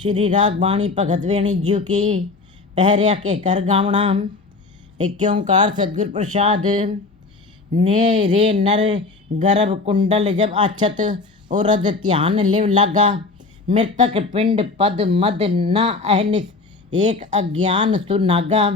श्री राग बाणी भगत वेणी जीव की पहरिया के कर गावना। एक ओंकार सदगुर प्रसाद। ने रे नर गर्भ कुंडल जब आछत औरद ध्यान लिव लागा। मृतक पिंड पद मद न अहनिस एक अज्ञान सुनागा।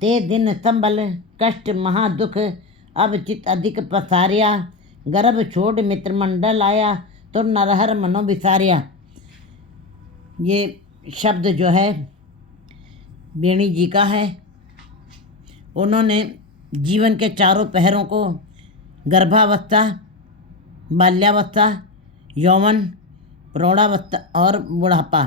ते दिन संबल कष्ट महादुख अब चित अधिक पसारिया। गर्भ छोड़ मित्र मंडल आया तो नरहर मनो विसारिया। ये शब्द जो है बेणी जी का है। उन्होंने जीवन के चारों पहरों को गर्भावस्था, बाल्यावस्था, यौवन, प्रौढ़ावस्था और बुढ़ापा,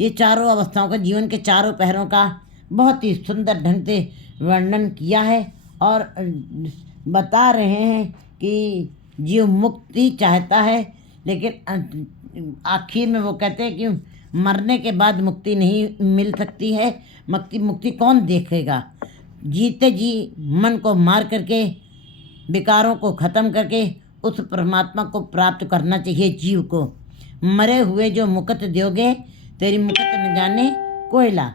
ये चारों अवस्थाओं का, जीवन के चारों पहरों का बहुत ही सुंदर ढंग से वर्णन किया है और बता रहे हैं कि जीव मुक्ति चाहता है, लेकिन आखिर में वो कहते हैं कि मरने के बाद मुक्ति नहीं मिल सकती है। मुक्ति कौन देखेगा। जीते जी मन को मार करके, विकारों को ख़त्म करके उस परमात्मा को प्राप्त करना चाहिए जीव को। मरे हुए जो मुकत दोगे तेरी मुकत न जाने कोयला।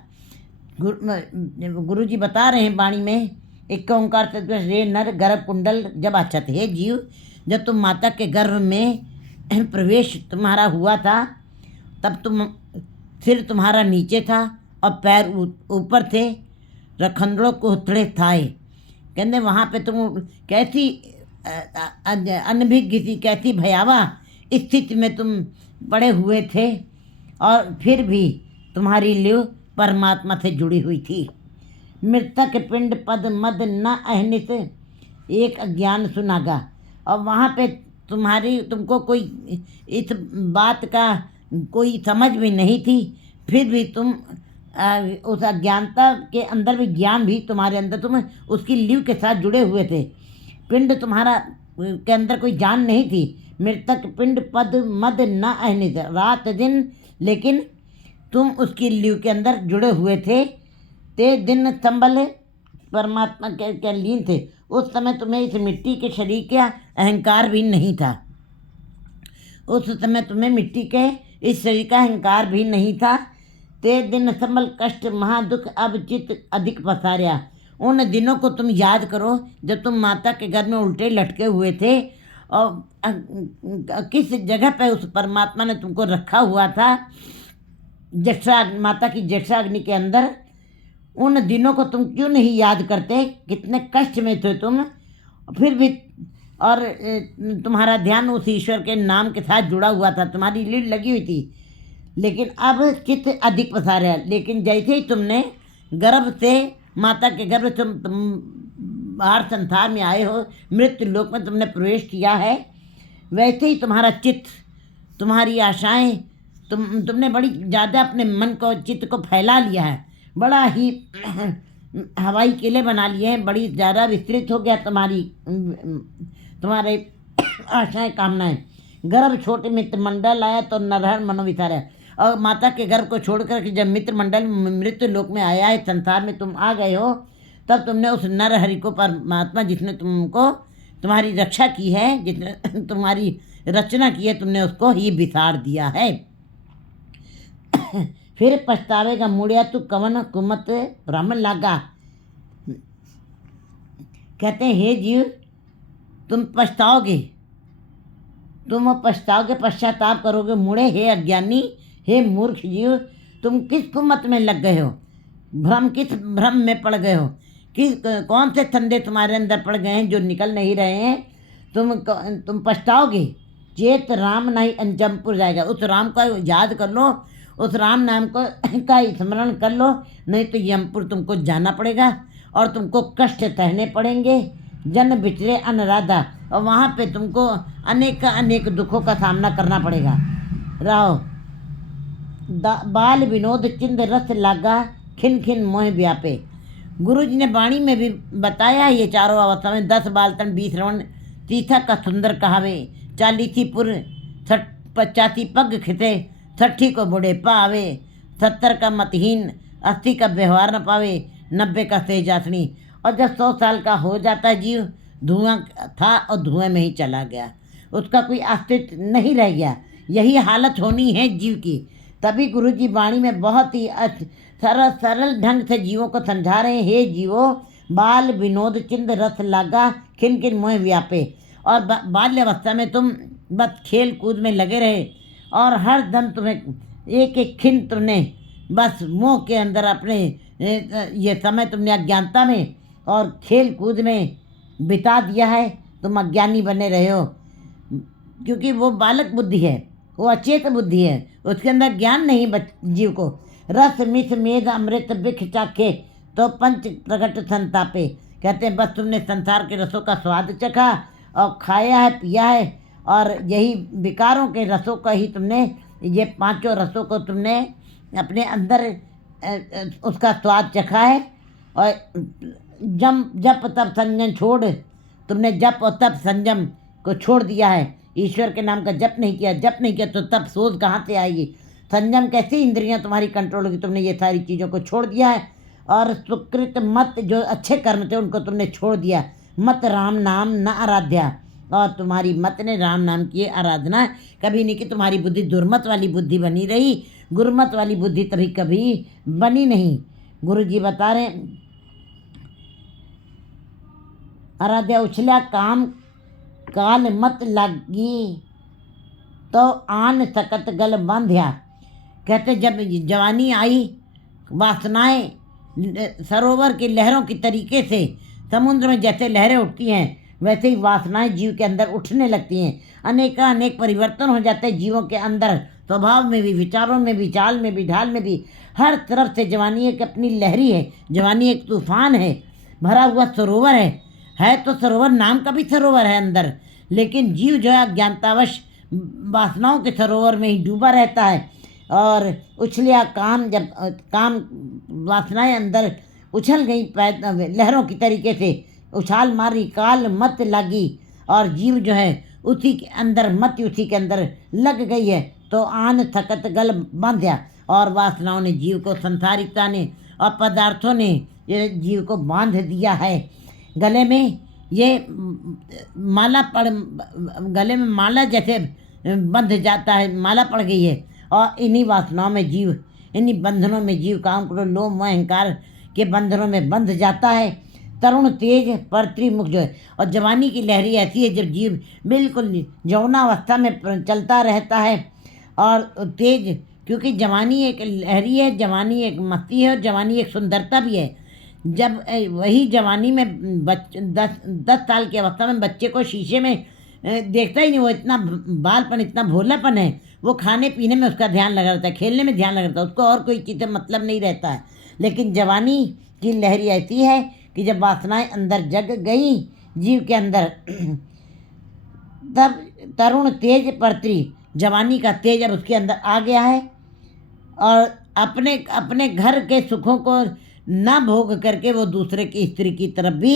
गुरु जी बता रहे हैं वाणी में, एक ओंकार सदगुर रे नर गर्भ कुंडल जब आछत। है जीव, जब तुम माता के गर्भ में प्रवेश तुम्हारा हुआ था तब तुम सिर तुम्हारा नीचे था और पैर ऊपर थे, रखंडलों को उथड़े थाए। कहते वहाँ पे तुम कैसी अनभिज्ञ सी, कैसी भयावह स्थिति में तुम पड़े हुए थे और फिर भी तुम्हारी लिव परमात्मा से जुड़ी हुई थी। मृतक पिंड पद मद न अहनित एक अज्ञान सुनागा। और वहाँ पे तुमको कोई इस बात का कोई समझ भी नहीं थी, फिर भी तुम उस अज्ञानता के अंदर भी ज्ञान भी तुम्हारे अंदर, तुम उसकी लिव के साथ जुड़े हुए थे। पिंड तुम्हारा के अंदर कोई जान नहीं थी। मृतक पिंड पद मद न अहनित, रात दिन, लेकिन तुम उसकी लिव के अंदर जुड़े हुए थे। ते दिन संबल परमात्मा के लीन थे। उस समय तुम्हें इस मिट्टी के शरीर का अहंकार भी नहीं था। उस समय तुम्हें मिट्टी के इस शरीर का अहंकार भी नहीं था। ते दिन संबल कष्ट महादुख अब चित अधिक पसारिया। उन दिनों को तुम याद करो जब तुम माता के घर में उल्टे लटके हुए थे और किस जगह पे उस परमात्मा ने तुमको रखा हुआ था, जठरा माता की जठराग्नि के अंदर। उन दिनों को तुम क्यों नहीं याद करते, कितने कष्ट में थे तुम, फिर भी और तुम्हारा ध्यान उस ईश्वर के नाम के साथ जुड़ा हुआ था, तुम्हारी लीड लगी हुई थी। लेकिन अब चित्त अधिक पसारा। लेकिन जैसे ही तुमने गर्भ से, माता के गर्भ तुम बाहर संसार में आए हो, मृत्यु लोक में तुमने प्रवेश किया है, वैसे ही तुम्हारा चित्त, तुम्हारी आशाएं, तुमने बड़ी ज़्यादा अपने मन को, चित्त को फैला लिया है, बड़ा ही हवाई किले बना लिए हैं, बड़ी ज़्यादा विस्तृत हो गया तुम्हारे आशाएं कामनाएं। गर्भ छोटे मित्र मंडल आया तो नरहर मनो विसारा। और माता के गर्भ को छोड़कर कि जब मित्र मंडल मृत्यु लोक में आया है, संसार में तुम आ गए हो, तब तुमने उस नरहरि को, परमात्मा जिसने तुमको, तुम्हारी रक्षा की है, जिसने तुम्हारी रचना की है, तुमने उसको ही विसार दिया है। फिर पछतावेगा मुड़िया तू कवन कुमत भ्रम लागा। कहते हैं हे जीव, तुम पछताओगे, पश्चाताप करोगे। मुड़े हे अज्ञानी, हे मूर्ख जीव, तुम किस कुमत में लग गए हो, किस भ्रम में पड़ गए हो, कौन से फंदे तुम्हारे अंदर पड़ गए हैं जो निकल नहीं रहे हैं। तुम पछताओगे। चेत राम नहीं अंजमपुर जाएगा। उस राम का याद कर लो, उस राम नाम का स्मरण कर लो, नहीं तो यमपुर तुमको जाना पड़ेगा और तुमको कष्ट सहने पड़ेंगे। जन बिचरे अनुराधा, और वहाँ पे तुमको अनेक दुखों का सामना करना पड़ेगा। रहो बाल विनोद चिंद रस लागा, खिन खिन मोह व्यापे। गुरु जी ने वाणी में भी बताया ये चारों अवस्था में। 10 बाल तन 20 श्रवण, तीथा का सुंदर कहावे, 40 पुर 85 पग खिते, 60 को बूढ़े पावे, 70 का मतहीन, 80 का व्यवहार न पावे, 90 का तेजासनी। और जब 100 साल का हो जाता है जीव, धुआं था और धुएं में ही चला गया, उसका कोई अस्तित्व नहीं रह गया। यही हालत होनी है जीव की। तभी गुरु जी वाणी में बहुत ही सरल सरल ढंग से जीवों को समझा रहे हैं। हे जीवो, बाल विनोद चिंद रस लागा, खिन खिन मोह व्यापे। और बाल्यावस्था में तुम बस खेल कूद में लगे रहे और हर दम तुम्हें एक एक खिन तुमने बस मोह के अंदर अपने ये समय तुमने अज्ञानता में और खेल कूद में बिता दिया है। तुम अज्ञानी बने रहे हो, क्योंकि वो बालक बुद्धि है, वो अचेत बुद्धि है, उसके अंदर ज्ञान नहीं जीव को। रस मिथ मेद अमृत बिख चाखे, तो पंच प्रकट संतापे। कहते हैं बस तुमने संसार के रसों का स्वाद चखा और खाया है, पिया है, और यही विकारों के रसों का ही तुमने, ये पांचों रसों को तुमने अपने अंदर उसका स्वाद चखा है। और जप तप संयम छोड़, तुमने जप और तप संयम को छोड़ दिया है। ईश्वर के नाम का जप नहीं किया, जप नहीं किया तो तप सोच कहाँ से आएगी, संयम कैसे इंद्रियां तुम्हारी कंट्रोल होगी। तुमने ये सारी चीज़ों को छोड़ दिया है। और सुकृत मत, जो अच्छे कर्म थे उनको तुमने छोड़ दिया। मत राम नाम न आराध्या, और तुम्हारी मत ने राम नाम की आराधना कभी नहीं की। तुम्हारी बुद्धि दुर्मत वाली बुद्धि बनी रही, गुरुमत वाली बुद्धि तभी कभी बनी नहीं। गुरु जी बता रहे, आराध्या उछल्या काम काल मत लगी, तो आन सकत गल बांध्या। कहते जब जवानी आई, वासनाएं सरोवर की लहरों की तरीके से, समुद्र में जैसे लहरें उठती हैं वैसे ही वासनाएं जीव के अंदर उठने लगती हैं। अनेक परिवर्तन हो जाते हैं जीवों के अंदर, स्वभाव में भी, विचारों में भी, चाल में भी, ढाल में भी, हर तरफ से। जवानी एक अपनी लहरी है, जवानी एक तूफान है, भरा हुआ सरोवर है तो सरोवर, नाम का भी सरोवर है अंदर, लेकिन जीव जो है अज्ञानतावश वासनाओं के सरोवर में ही डूबा रहता है। और उछलिया काम, जब काम वासनाएं अंदर उछल गई लहरों की तरीके से, उछाल मारी, काल मत लगी, और जीव जो है उसी के अंदर, मत उसी के अंदर लग गई है, तो आन थकत गल बांध्या। और वासनाओं ने जीव को, संसारिकता ने और पदार्थों ने ये जीव को बांध दिया है। गले में ये माला गले में माला जैसे बंध जाता है, माला पड़ गई है। और इन्हीं वासनाओं में जीव, इन्हीं बंधनों में जीव काम क्रोध लोभ मोह अहंकार के बंधनों में बंध जाता है। तरुण तेज पर त्रिमुख जो है, और जवानी की लहरी ऐसी है जब जीव बिल्कुल यौवनावस्था में चलता रहता है। और तेज, क्योंकि जवानी एक लहरी है, जवानी एक मस्ती है, और जवानी एक सुंदरता भी है। जब वही जवानी में 10 साल की अवस्था में बच्चे को शीशे में देखता ही नहीं, वो इतना बालपन, इतना भोलापन है, वो खाने पीने में उसका ध्यान लगा रहता है, खेलने में ध्यान लगा रहता है, उसको और कोई चीज़ मतलब नहीं रहता है। लेकिन जवानी की लहरी ऐसी है कि जब वासनाएं अंदर जग गई जीव के अंदर, तब तरुण तेज परत्री, जवानी का तेज अब उसके अंदर आ गया है। और अपने अपने घर के सुखों को ना भोग करके वो दूसरे की स्त्री की तरफ भी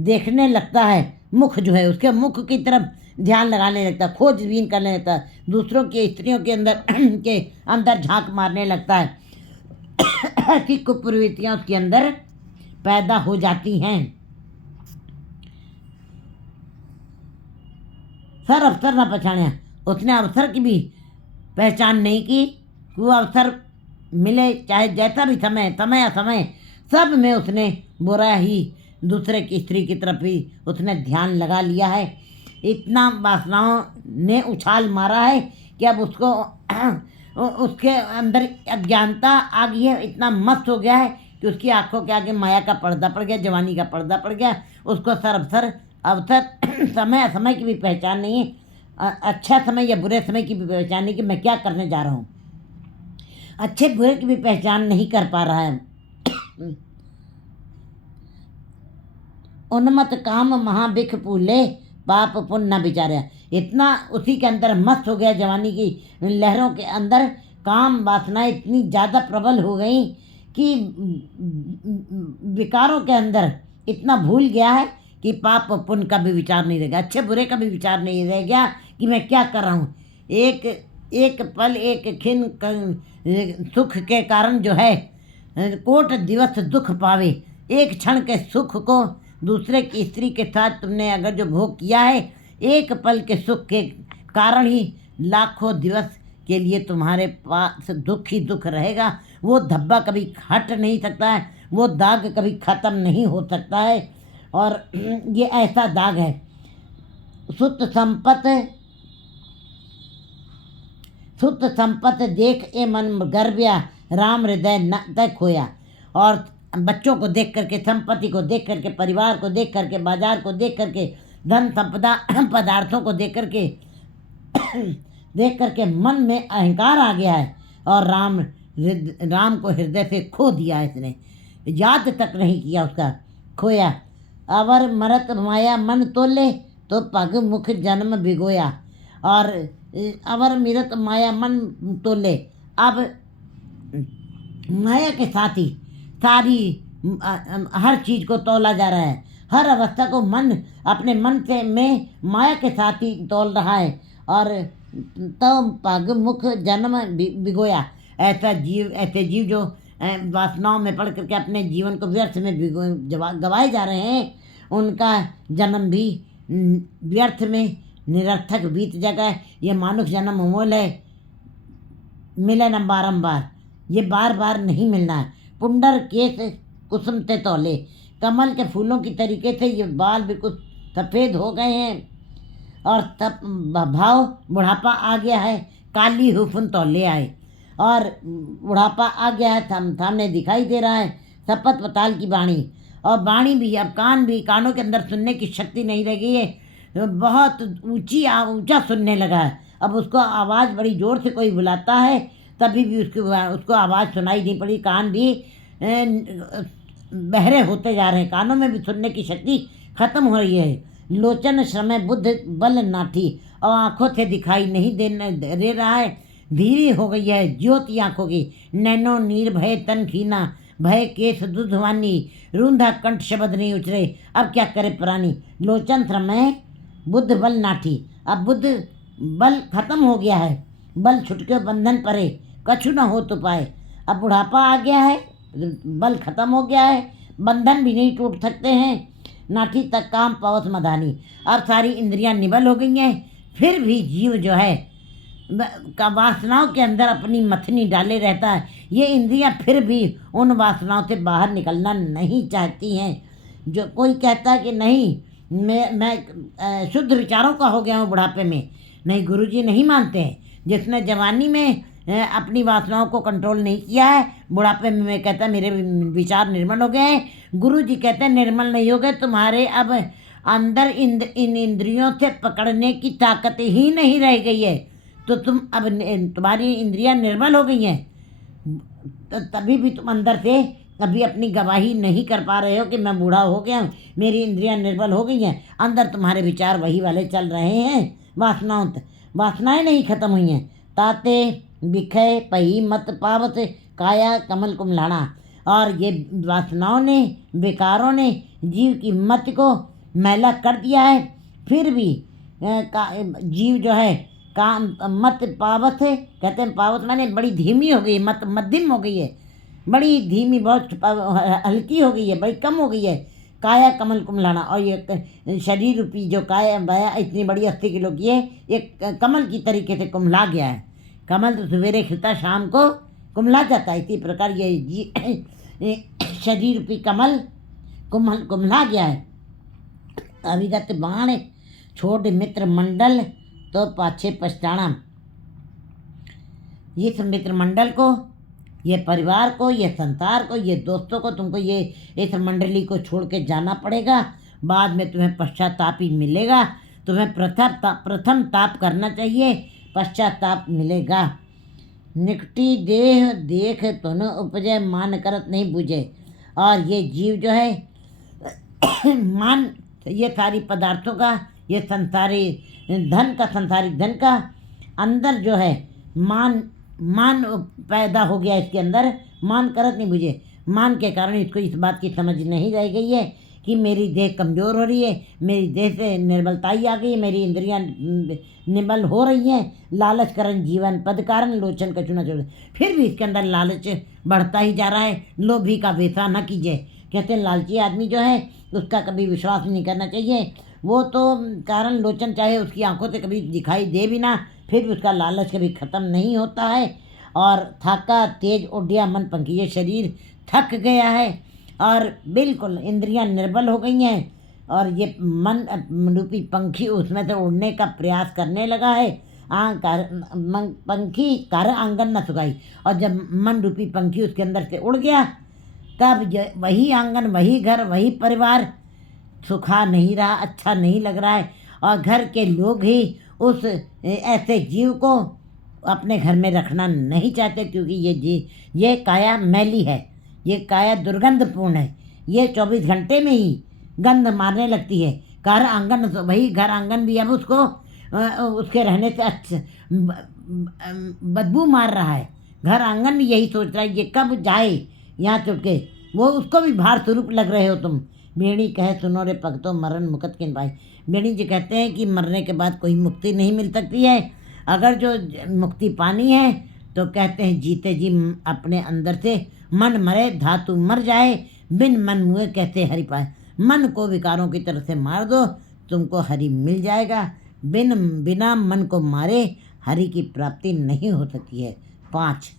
देखने लगता है। मुख जो है उसके मुख की तरफ ध्यान लगाने लगता है, खोजबीन करने लगता है, दूसरों की स्त्रियों के अंदर झांक मारने लगता है। ऐसी कुप्रवृत्तियाँ उसके अंदर पैदा हो जाती हैं। सर अवसर न पहचाने, उसने अवसर की भी पहचान नहीं की। वो अवसर मिले चाहे जैसा भी समय असमय, सब में उसने बुरा ही दूसरे की स्त्री की तरफ ही उसने ध्यान लगा लिया है। इतना वासनाओं ने उछाल मारा है कि अब उसको उसके अंदर अज्ञानता आ गई है, इतना मस्त हो गया है कि उसकी आंखों के आगे माया का पर्दा पड़ गया, जवानी का पर्दा पड़ गया। उसको अवसर समय असमय की भी पहचान नहीं है, अच्छा समय या बुरे समय की भी पहचान नहीं कि मैं क्या करने जा रहा हूँ, अच्छे बुरे की भी पहचान नहीं कर पा रहा है। उन्मत्त काम महाबिख पूले, पाप पुण्य न विचारे। इतना उसी के अंदर मस्त हो गया, जवानी की लहरों के अंदर काम वासनाएं इतनी ज़्यादा प्रबल हो गई कि विकारों के अंदर इतना भूल गया है कि पाप पुण्य का भी विचार नहीं रह गया, अच्छे बुरे का भी विचार नहीं रह गया कि मैं क्या कर रहा हूँ। एक पल एक खिन सुख के कारण जो है कोट दिवस दुख पावे। एक क्षण के सुख को दूसरे की स्त्री के साथ तुमने अगर जो भोग किया है, एक पल के सुख के कारण ही लाखों दिवस के लिए तुम्हारे पास दुख ही दुख रहेगा। वो धब्बा कभी हट नहीं सकता है, वो दाग कभी ख़त्म नहीं हो सकता है। और ये ऐसा दाग है, सुत संपत देख ए मन गर्व्या, राम हृदय न तय खोया। और बच्चों को देख करके, संपत्ति को देख करके, परिवार को देख करके, बाजार को देख करके, धन संपदा पदार्थों को देख करके मन में अहंकार आ गया है और राम को हृदय से खो दिया इसने, याद तक नहीं किया उसका, खोया। अवर मरत माया मन तोले, तो पग मुख जन्म भिगोया। और अवर मिरत माया मन तोले, अब माया के साथ ही सारी हर चीज़ को तोला जा रहा है, हर अवस्था को मन अपने मन से में माया के साथ ही तोल रहा है। और तो पग मुख जन्म भिगोया। ऐसे जीव जो वासनाओं में पड़ करके अपने जीवन को व्यर्थ में गवाए जा रहे हैं, उनका जन्म भी व्यर्थ में निरर्थक बीत जाएगा। ये मानुष जन्म अमूल है, मिले न बारंबार, ये बार बार नहीं मिलना है। पुंडर केस कुसुम ते तौले, कमल के फूलों की तरीके से ये बाल बिल्कुल सफ़ेद हो गए हैं। और तब भाव बुढ़ापा आ गया है, काली हुफन तौले आए। और बुढ़ापा आ गया है, सामने दिखाई दे रहा है सपत पताल की वाणी। और वाणी भी, अब कानों के अंदर सुनने की शक्ति नहीं रह गई है, बहुत ऊंचा सुनने लगा है। अब उसको आवाज़ बड़ी ज़ोर से कोई बुलाता है तभी भी उसको आवाज़ सुनाई नहीं पड़ी। कान भी बहरे होते जा रहे हैं, कानों में भी सुनने की शक्ति खत्म हो रही है। लोचन श्रमय बुद्ध बल नाठी, और आँखों से दिखाई नहीं दे रहा है, धीरे हो गई है ज्योति आँखों की। नैनो नीर भय तन खीना, भय केस दुधवानी, रूंधा कंठ शब्द नहीं उचरे, अब क्या करे प्राणी। लोचन श्रमय बुद्ध बल नाठी, अब बुद्ध बल खत्म हो गया है, बल छुटके बंधन परे, कछु न हो तो पाए। अब बुढ़ापा आ गया है, बल खत्म हो गया है, बंधन भी नहीं टूट सकते हैं। नाठी तक काम पवस मधानी, अब सारी इंद्रियां निबल हो गई हैं, फिर भी जीव जो है का वासनाओं के अंदर अपनी मथनी डाले रहता है। ये इंद्रियां फिर भी उन वासनाओं से बाहर निकलना नहीं चाहती हैं। जो कोई कहता है कि नहीं मैं शुद्ध विचारों का हो गया हूँ बुढ़ापे में, नहीं, गुरुजी नहीं मानते हैं। जिसने जवानी में अपनी वासनाओं को कंट्रोल नहीं किया है, बुढ़ापे में मैं कहता मेरे विचार निर्मल हो गए हैं। गुरुजी कहते हैं निर्मल नहीं हो गए, तुम्हारे अब अंदर इन इंद्रियों से पकड़ने की ताकत ही नहीं रह गई है, तो तुम्हारी इंद्रियां निर्मल हो गई हैं, तो तभी भी तुम अंदर से अभी अपनी गवाही नहीं कर पा रहे हो कि मैं बूढ़ा हो गया हूँ, मेरी इंद्रियां निर्बल हो गई हैं। अंदर तुम्हारे विचार वही वाले चल रहे हैं, वासनाएं नहीं खत्म हुई हैं। ताते बिखय पही मत पावत, काया कमल कुम्हलाना। और ये वासनाओं ने, विकारों ने जीव की मत को मैला कर दिया है। फिर भी जीव जो है काम मत पावत है, कहते हैं पावत माने बड़ी धीमी हो गई, मत मध्यम हो गई है, बड़ी धीमी, बहुत हल्की हो गई है, बड़ी कम हो गई है। काया कमल कुम्हलाना, और ये शरीर रूपी जो काया बाया इतनी बड़ी 80 किलो की है, ये कमल की तरीके से कुम्हला गया है। कमल तो सवेरे खिलता शाम को कुम्हला जाता है, इसी प्रकार ये शरीर रूपी कमल कुम्हला गया है। अविगत बाण छोड़ मित्र मंडल, तो पाछे पछताना। ये मित्र मंडल को, ये परिवार को, ये संसार को, ये दोस्तों को, तुमको ये इस मंडली को छोड़ के जाना पड़ेगा। बाद में तुम्हें पश्चाताप ही मिलेगा। तुम्हें प्रथम ताप करना चाहिए, पश्चाताप मिलेगा। निकटी देह देख तुन उपजय, मान करत नहीं बुझे। और ये जीव जो है मान, ये सारी पदार्थों का, ये संसारिक धन का अंदर जो है मान पैदा हो गया इसके अंदर, मान करत नहीं बुझे। मान के कारण इसको इस बात की समझ नहीं रह गई है कि मेरी देह कमज़ोर हो रही है, मेरी देह से निर्बलताई आ गई है, मेरी इंद्रियां निबल हो रही हैं। लालच करण जीवन पद कारण लोचन का चुना छोड़, फिर भी इसके अंदर लालच बढ़ता ही जा रहा है। लोभी का वेसा न कीजिए, कहते हैं लालची आदमी जो है उसका कभी विश्वास नहीं करना चाहिए। वो तो कारण लोचन चाहे उसकी आंखों से कभी दिखाई दे भी ना, फिर भी उसका लालच कभी ख़त्म नहीं होता है। और थाका तेज उड्या मन पंखी, ये शरीर थक गया है और बिल्कुल इंद्रियां निर्बल हो गई हैं और ये मन रूपी पंखी उसमें से उड़ने का प्रयास करने लगा है। पंखी कर आंगन न सुखाई, और जब मन रूपी पंखी उसके अंदर से उड़ गया तब वही आंगन, वही घर, वही परिवार सुखा नहीं रहा, अच्छा नहीं लग रहा है। और घर के लोग ही उस ऐसे जीव को अपने घर में रखना नहीं चाहते, क्योंकि ये काया मैली है, ये काया दुर्गंधपूर्ण है, ये 24 घंटे में ही गंध मारने लगती है। घर आंगन, वही घर आंगन भी अब उसको उसके रहने से अच्छा बदबू मार रहा है। घर आंगन भी यही सोच रहा है ये कब जाए यहाँ चुटके, वो उसको भी भार स्वरूप लग रहे हो तुम। बेड़ी कहे सुनो रे भगतो मरण मुकत किन भाई। बेड़ी जी कहते हैं कि मरने के बाद कोई मुक्ति नहीं मिल सकती है। अगर जो मुक्ति पानी है तो कहते हैं जीते जी अपने अंदर से मन मरे धातु मर जाए, बिन मन मुए कहते हरि पाए। मन को विकारों की तरफ से मार दो, तुमको हरि मिल जाएगा। बिना मन को मारे हरि की प्राप्ति नहीं हो सकती है। 5